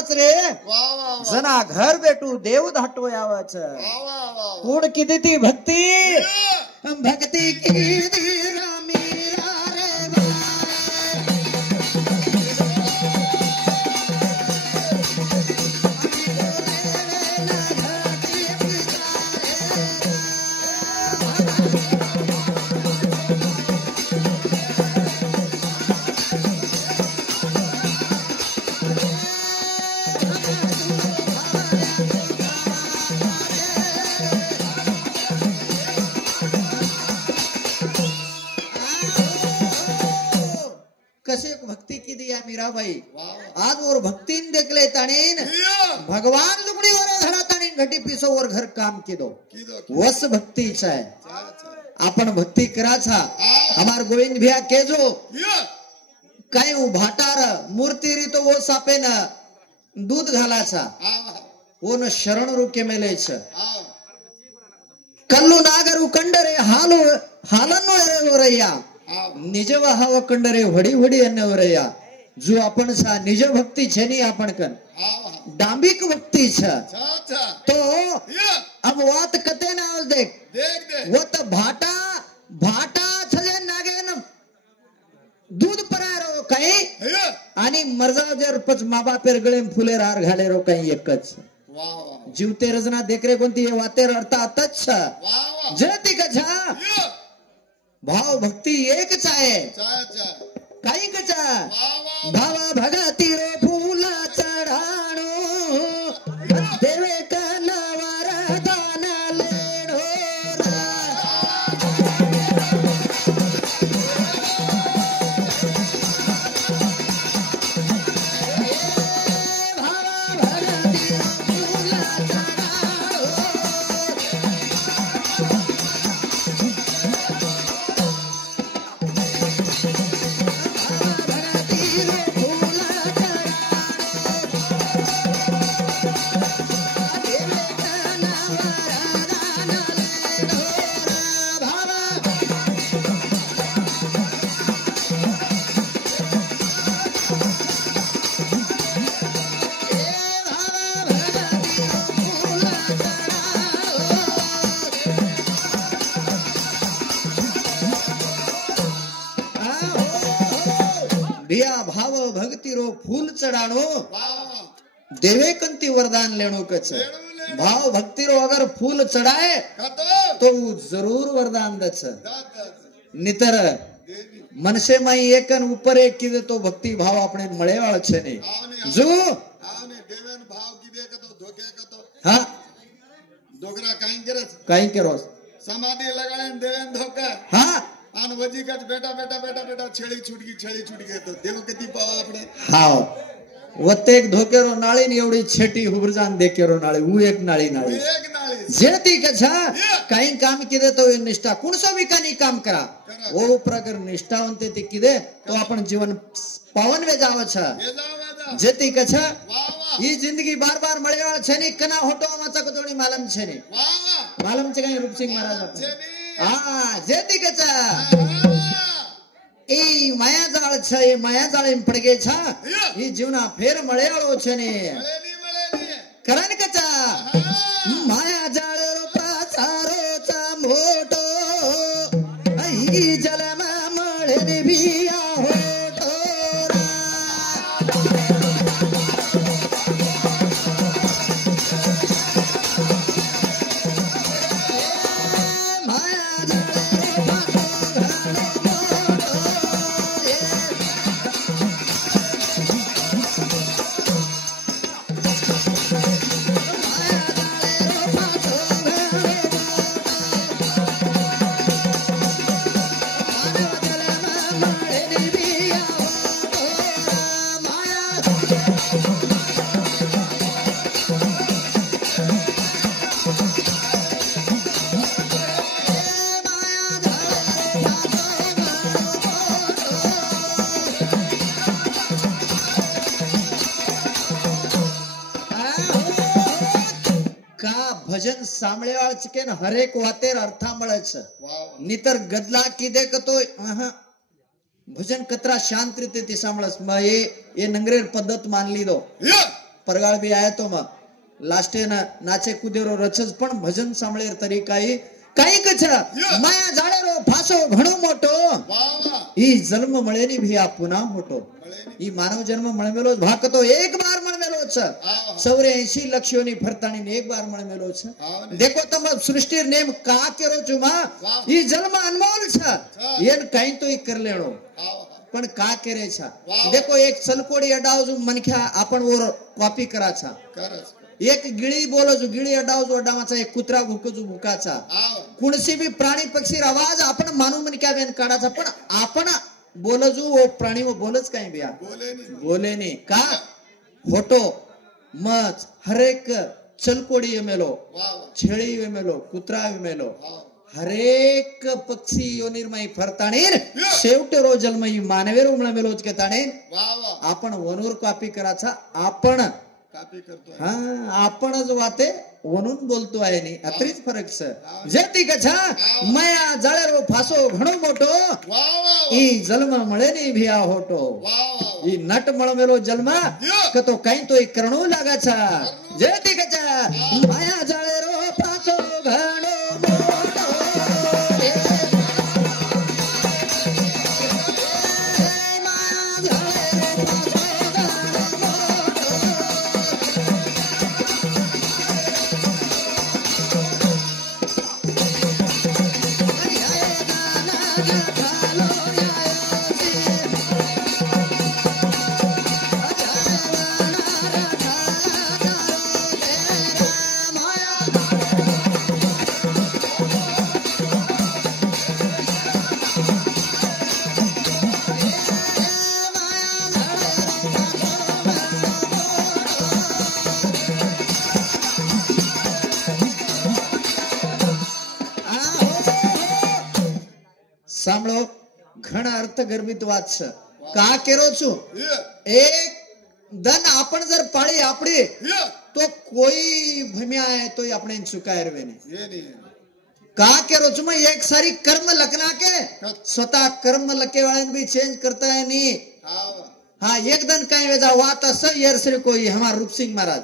यावच रे जना घर भेटू देव धाटो यावच कोण किती ती भक्ती भक्ती किती कसे भक्ति की दिया मीराबाई आज और भक्तीन देखले ताणीन भगवान लुगड़ी वर धडा ताणीन घटी पिसो वर घर काम किदो वस भक्ति है आपण भक्ति कराचा हमार गोविंद भैया केजो काय भाटार मूर्ति री तो वो सापे न दूध घालाचा वो न शरण रुके मेले छ कल्लू नागरू कंडरे हालो हालनो रे वरया निज वाहव कंडरे वडी वडी अन्नवरया जो आपण सा निज भक्ति छे नी आपण कन डांबिक भक्ति छ तो अब वात कते ना आव देख वो तो भाटा भाटा छले नागेन दूध परारो काही आणि मर्जा जर पच माबापेर गळे फुले रार घाले रो काही एकच जीवते रजना देखरे कोणती वातेर अर्थ आतच जती कछा भाव भक्ति एक चाहे काही कचा भावा भगती रे फूला चढाणो देवे कनवर दान लेणो भाव भक्ति रो फूल चढ़ानो देवे कंती वरदान लेनो कच भाव भक्ति रो अगर फूल चढ़ाए तो जरूर वरदान दच नितर मनसे माई एकन ऊपर एक किदे तो भक्ति भाव अपने मळे वाळ छे ने जो देवन भाव किदे का तो धोके का तो हां दोगरा काई करस समाधि लगाने देवन धोका हां आन वजी का बेटा बेटा बेटा बेटा छेड़ी छूट गई तो देव किती पाव आपने हां वते एक धोकेरो नाळी ने एवढी छेटी हुबरजान देकेरो नाळी ऊ एक नाळी जेती कछा काही काम किदे तो निष्ठा कुणसो भी कानी काम करा वो प्रगर निष्ठावंते ते किदे तो आपण जीवन पावन वे जाव छ जेती कछा ई जिंदगी बार बार मळेवा छेनी कना होटो माचा कतोडी मालम छेनी मालम छे काही रूपसिंह महाराज हां जेती कछा ए माया जाळ छ ए माया जाळे पडगे छ ई जीवना फेर मळेवाळो छेनी करन कचा माया जाळ रो प्रचारो चा मोटो आई जलम मळे बिया होतो भजन सामळेवाळ के हरेक वातेर अर्था मळे छ नितर गदला किदे कतो भजन कतरा शांत रीते ती सामळस ये नंगरेर पद्धत मान ली दो परगाळ बी आया तो मग लास्टे नाचे कुदेरो रचज पण भजन सांभळेर तरी काही कछ माया जाळेरो फासो घणो मोटो ई जन्म मळेनी भी आ पुन्हा मोटो ई मानव जन्म मळमेलो भाकतो एक बार मळमेलो छ 84 लक्षोनी फरताणी एक बार मळमेलो छ देखो तम सृष्टि नेम का केरो छुमा ई जन्म अनमोल छ एन काई तो कर लेणो पण का करे छा देखो एक चलकोडी अडाव जो मनख्या आपण ओर कॉपी करा छा एक गिळी बोलो जो गिळी अडाव जो अडावाचा एक कुत्रा भुको जो भुकाचा कुणसी भी प्राणी पक्षी आवाज आपण मानू मनक्या बेन काढाचा पण आपण बोलो जो वो प्राणी वो बोलच काय बिया बोले नहीं का फोटो मच हरेक चलकोडी एमेलो छेळी एमेलो कुत्रा एमेलो हरेक पक्षी योनिर्मय फरताणीर शेवटे रो जन्मई मानवेर उमळ मेलोच के ताणे आपण वनूर कॉपी कराचा आपण कॉपी करतो हां आपणच वाते वनून बोलतो आहे नी अत्रीच फरक छ जेती कछा माया जाळेरो फासो घणो मोटो ई जन्म मळे नी भिया होटो ई नट मळ मेलो जन्म कतो काई तो करणो लागा छा जेती कछा माया जाळेरो फासो घणो सांभळो घण अर्थ गर्भित वाच का केरो छु एक दन आपण जर पाळी आपडी तो कोई भम्या है तो अपने चुकायर वेने का केरो छु मैं एक सारी कर्म लखना के स्वतः कर्म लके वाले भी चेंज करता है नहीं हाँ एक दिन कहीं वेजा वात स येर श्री कोई हमार रूप सिंह महाराज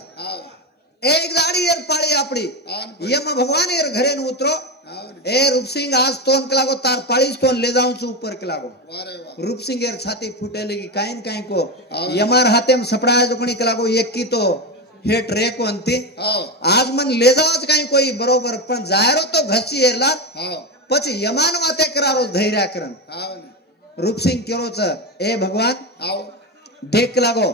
एक दाड़ी येर पाळी आपडी यम भगवान येर घरे न उतरो ए रूप सिंह आज तोन कलागो तार पाळी तोन ले जाऊं छु ऊपर कलागो रूप सिंह येर छाती फूटे लगी काइन काइन को यमार हाथे में सपड़ा जो कोनी कलागो एक की तो हे ट्रे को अंती आज मन ले जावच काई कोई बरोबर पण जायरो तो घसी येरला પછી यमान वाते करारो धैर्य करन रूप सिंह केरो छ ए भगवान देख लागो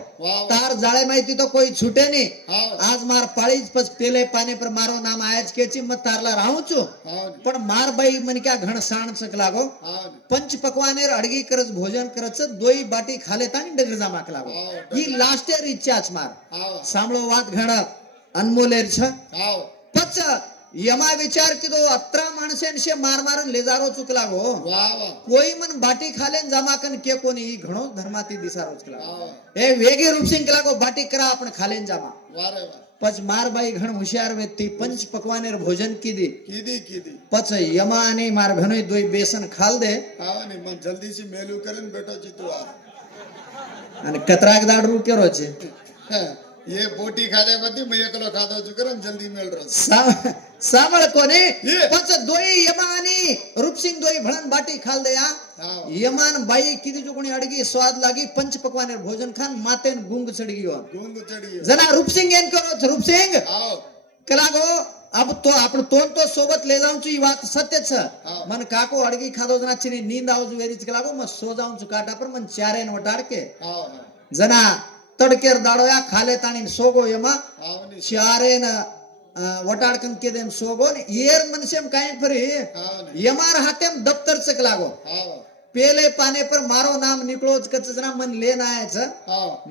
तार जाळे माहिती तो कोई छूटे नहीं आज मार पाळीज पछ पेले पाने पर मारो नाम आयज केची मत तारला राहू छु पण मार बाई मन क्या घण साण सक लागो पंच पकवानेर अडगी करज भोजन करच दोई बाटी खाले तानी डगर जामाक लागो ही लास्टेर इच्छाच मार सांभळो वात घण अनमोलेर छ पछ यमा विचार की तो अत्रा माणसेन से मार मारन ले जारो चुकला गो कोई मन बाटी खालेन जमाकन के कोनी घणो धर्माती दिसारो चुकला ए वेगी रूप सिंह कला को बाटी करा अपन खालेन जमा पछ मार बाई घण होशियार व्यक्ति पंच पकवानेर भोजन कीदी पछ यमा ने मार भनोई दोई बेसन खाल दे ने मन जल्दी से मेलू करन बेटो चितो अने कतराक दाडरू केरो छे ये बोटी खादे बदी मैं एकलो खादो छु करन जल्दी मेल रो सामळ कोने पछ दोई यमानी रूप सिंह दोई भळन बाटी खाल दया यमान बाई कीदी जो कोणी अडगी स्वाद लागी पंच पकवानेर भोजन खान मातेन गुंग चढ़ गयो जना रूप सिंह एन करो रूप सिंह कलागो अब तो आपण तोन तो सोबत ले जाऊं छु ई बात सत्य छ मन काको अडगी खादो जना चिनी नींद आवज वेरीच कलागो म सो जाऊं छु काटा पर मन चारेन वटाड़ के जना तड़केर दाड़ोया खाले तानी सोगो यमा चारेन वटाड़कन के देन सोगो येर मनसेम काई फरी यमार हाथेम दफ्तर चक लागो पेले पाने पर मारो नाम निकलोज कचना मन लेन आए छ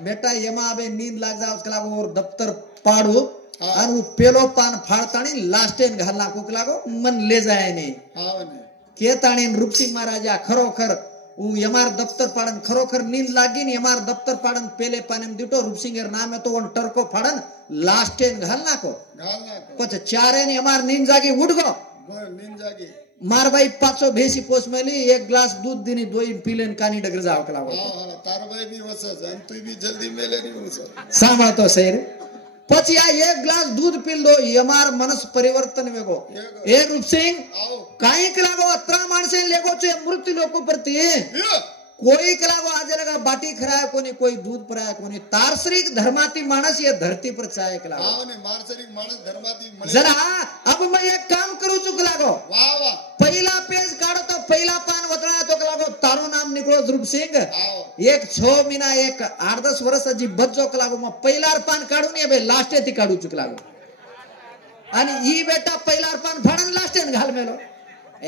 बेटा यमा अबे नींद लाग जावज कलागो और दफ्तर पाड़ू और वो पेलो पान फाड़तानी लास्टेन घालना को कलागो मन ले जाए नहीं के तानी रूप सिंह महाराजा खरोखर उ यमार दफ्तर पाड़न खरोखर नींद लागी ने यमार दफ्तर पाड़न पेले पाने में दिटो रूप सिंह नाम है तो वन टरको फाड़न लास्ट टेन घालना को पछ चारे ने यमार नींद जागी उठ गो नींद जागी मारबाई पाचो भेसी पोस मेली एक ग्लास दूध दिनी दोई पीलेन कानी डगर जाव के लागो तारबाई भी वसस आणि तू भी जल्दी मेले नहीं वसस सामा तो सही પછી આ એક ગ્લાસ दूध પીલ દો यमार मनस परिवर्तन वेगो एक रूप सिंह काही लागो 18 माणसे लेगो चे मृत्यू लोक प्रति कोई लागो आज लगा बाटी खराय कोणी कोई दूध पराय कोणी तारसरिक धर्माती माणस ये धरती पर चाय के लागो हां ने मारसरिक माणस धर्माती जरा अब मैं एक काम करू चुक लागो वाह वाह पहिला पेज काढो तो पहिला पान वतळा तो लागो तारो नाम निकळो ध्रुव सिंह एक 6 महिना एक 8-10 वर्ष जी बच्चो लागो मग पहिला पान काढून ये बे लास्ट ती काढू चुक लागो आणि ही बेटा पहिला पान फाडून लास्ट घाल मेलो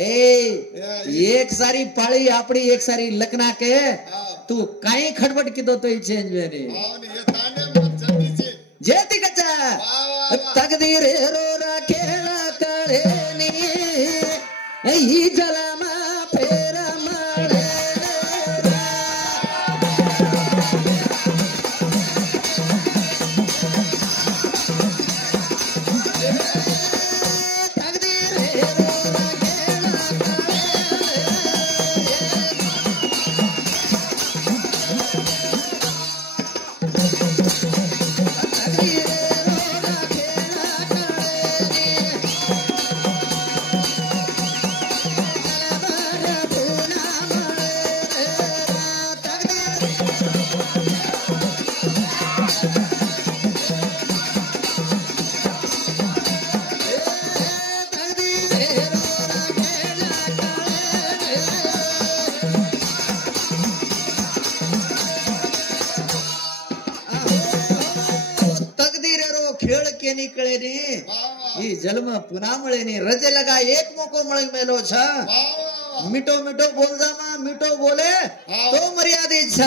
एक सारी पाळी आपड़ी एक सारी लकना के तू काही खडबड किदो तो चेंज वेनी जेती कचा तकदीर रो राखेला कळेनी ही जलमा फेर मळे निकळे रे ही जन्म पुन्हा मळे नी रजे लगा एक मोको मळे मेलो छ मिठो मिठो बोल जामा मिठो बोले तो मर्यादे छ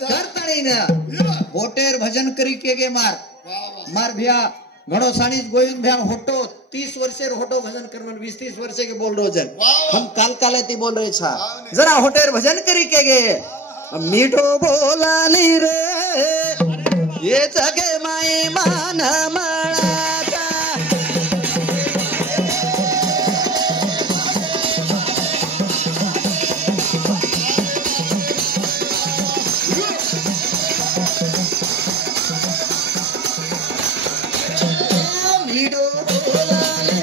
करतणी न बोटेर भजन करी के गे मार भैया घणो साणीज गोविंद भैया होटो 30 वर्षे होटो भजन करमन 20-30 वर्षे के बोल रोजन हम काल कालेती बोल रहे छ जरा होटेर भजन करी के गे मिठो बोलानी रे ये जगे माई मान मळाचा मिठो बोलानी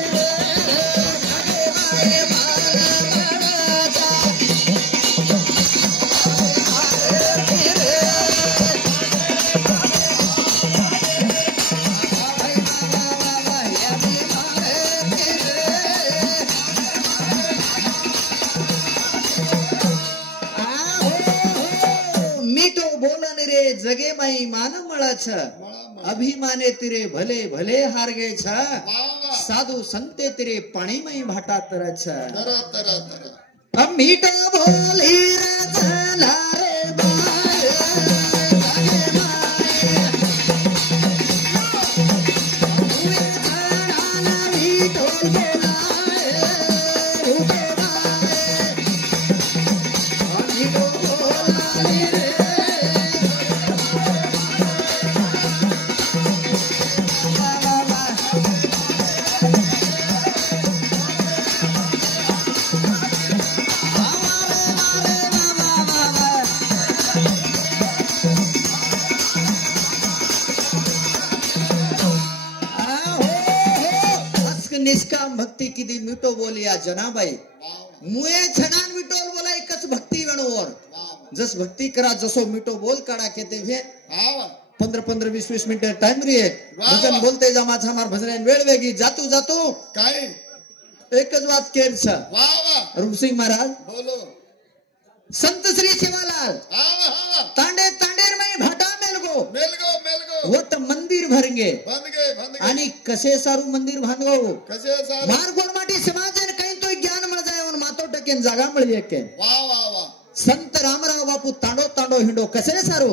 रे जगे माई मान मळाचा जगे माई मान मळाछ अभिमाने तिरे भले भले हार गे छ साधु संते तिरे पाणी मई भाटा तरछ मीठ बोली रचना रे बाय निष्काम भक्ति किदी मिटो बोलिया जनाबाई मुए छनान मिटोल बोला एकच भक्ति वेणोवर जस भक्ति करा जसो मिटो बोल काढा केते भे 15-15 20-20 मिनिट टाइम रे भजन बोलते जा माझा मार भजन वेळ वेगी जातू जातू काय एकच बात केर छ वाह वाह रूप सिंह महाराज बोलो संत श्री शिवालाल तांडे तांडेर में भाटा मेलगो मेलगो मेलगो वो त मंदिर भरगे बंद गए आणि कसे सारू मंदिर बांधगो कसे सारू मार गोरमाटी समाजन काही तो ज्ञान मिळ जाय और मातो टकेन जागा मिळी एके वाह वाह वाह संत रामराव बापू तांडो तांडो हिंडो कसे सारू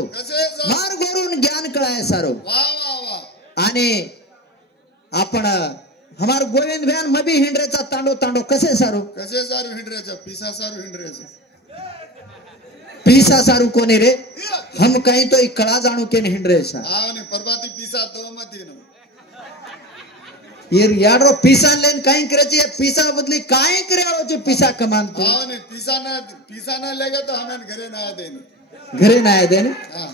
मार गोरून ज्ञान कळाय सारू वाह वाह वाह आणि आपण हमार गोविंद भैया मबी हिंडरेचा तांडो तांडो कसे सारू हिंडरेचा पिसा सारू हिंडरेचा पीसा सारू कोने रे हम कहीं तो कड़ा जानू के हिंडरे सा आवने परबाती पीसा तो मत नो ये याडो पीसा लेन काई करे छे पीसा बदली काई करेलो छे पीसा कमान तू हाँ नहीं पीसा ना लेगा तो हमें घरे ना देने घरे ना आए देने हाँ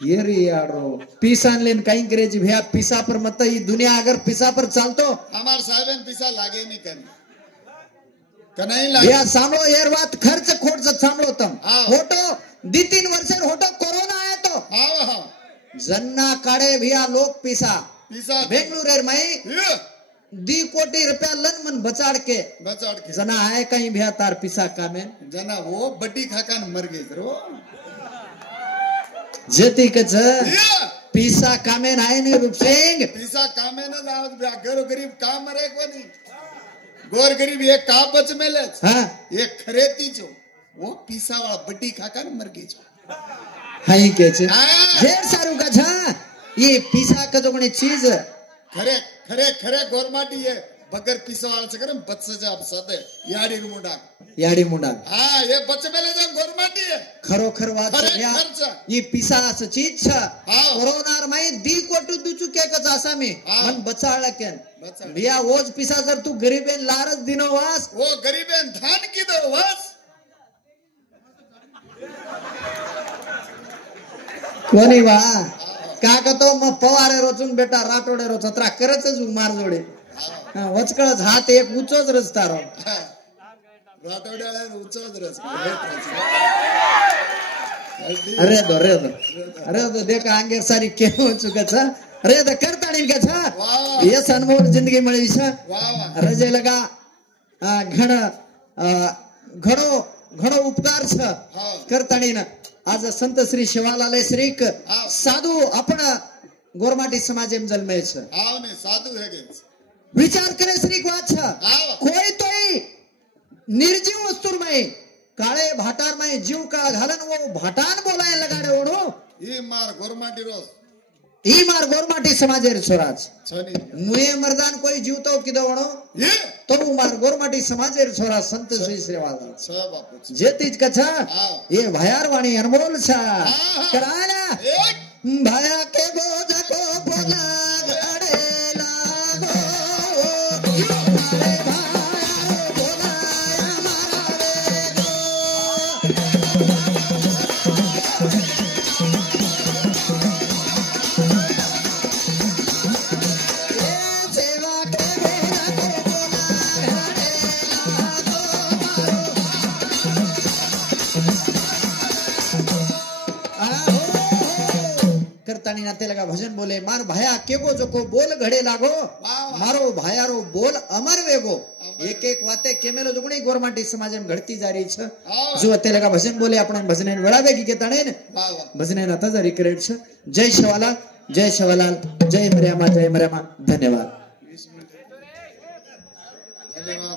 ये रे याडो पीसा लेन काई करे छे भैया पीसा पर मत ई दुनिया अगर पीसा पर चालतो हमार साहेब पीसा लागे नहीं करने कनाई लागे भैया सांभळो यार बात खर्च खोट सांभळो तम हाँ। होटो 2-3 वर्ष होटो कोरोना आया तो हाँ हाँ जन्ना काढे भैया लोग पीसा पीसा बेंगलुरु में ये 2 कोटी रुपया लन मन बचाड़ के बचाड़ के जना है कहीं भैया तार पीसा कामेन जना वो बड्डी खाकान मर गए रो जेती कच ये पीसा कामेन आए ने रूप सिंह पीसा कामे ना लावत ब्या गरो गरीब काम मरे को नहीं गोर गरीब ये का बच मेले हाँ ये खरेती जो वो पीसा वाला बड्डी खाकान मर गई जो हाई के छे हाँ। ढेर सारू का छा ये पीसा का जो कोनी चीज खरे खरे खरे गोरमाटी ये बगर पीसा वाला से करम बच से जाब सदे याडी मुंडा हाँ ये बच मेले जम गोरमाटी है खरोखर वात खरे भैया खर्च ये पीसा असं चीज छा हाँ। कोरोना माई 2 कोटी दुचू के कच आसा मी हाँ। मन बचाळा केन बचाळ. भैया वोज पीसा जर तू गरीबेन लारच दिनो वास वो गरीब है धान की दो बस कोणी वा का तो मग पवारे रोचून बेटा राठोडे रोच त्रा करच मार जोडे वचकळच हात एक उचोच रचतारो राठोड्याला उचवत रस अरे दो देखा आंगे सारी केव चुकच अरे द करताणी का छा वाह ये अनुभव जिंदगी मळी छ वाह वाह रजे लगा घणो घणो उपकार छ हाँ करताणी ना आज संत श्री शिवालाल श्रीक हाँ। साधू आपण गोरमाटी समाज एम जन्मे छ आओ ने साधु है गे विचार करे श्री वाच छ आओ कोई तोय निर्जीव वस्तुर में काळे भाटार में जीव का घालन वो भाटान बोलाय लगाडे ओढो ये मार गोरमाटी रोज ई मार गोरमाटी समाजेर छोराज छनी मुए मर्दान कोई जीव तो किदो ओढो ये तो मार गोरमाटी समाजेर छोरा संत श्री सेवालाल छ बापू जेतीज कथा आओ ये भयारवाणी अनमोल छा हाँ। कराना एक भाया के बोझ को बोला गड़े लागो अरे भाया बोला सेवा के बोझ को बोला करतानी नाते लगा भजन बोले मार भाया केगो जोको बोल घडे लागो वाह। मारो भायारो बोल अमर वेगो एक एक वाते केमेलो जुगणी गोरमाटी समाजम घडती जा रही छ हाँ। जो अते लगा भजन बोले आपण भजने वेळावे की केताणे ने वाह वाह भजने नाता जारी करेट छ जय शिवालाल जय शिवालाल जय मर्यामा धन्यवाद 20 मिनिट धन्यवाद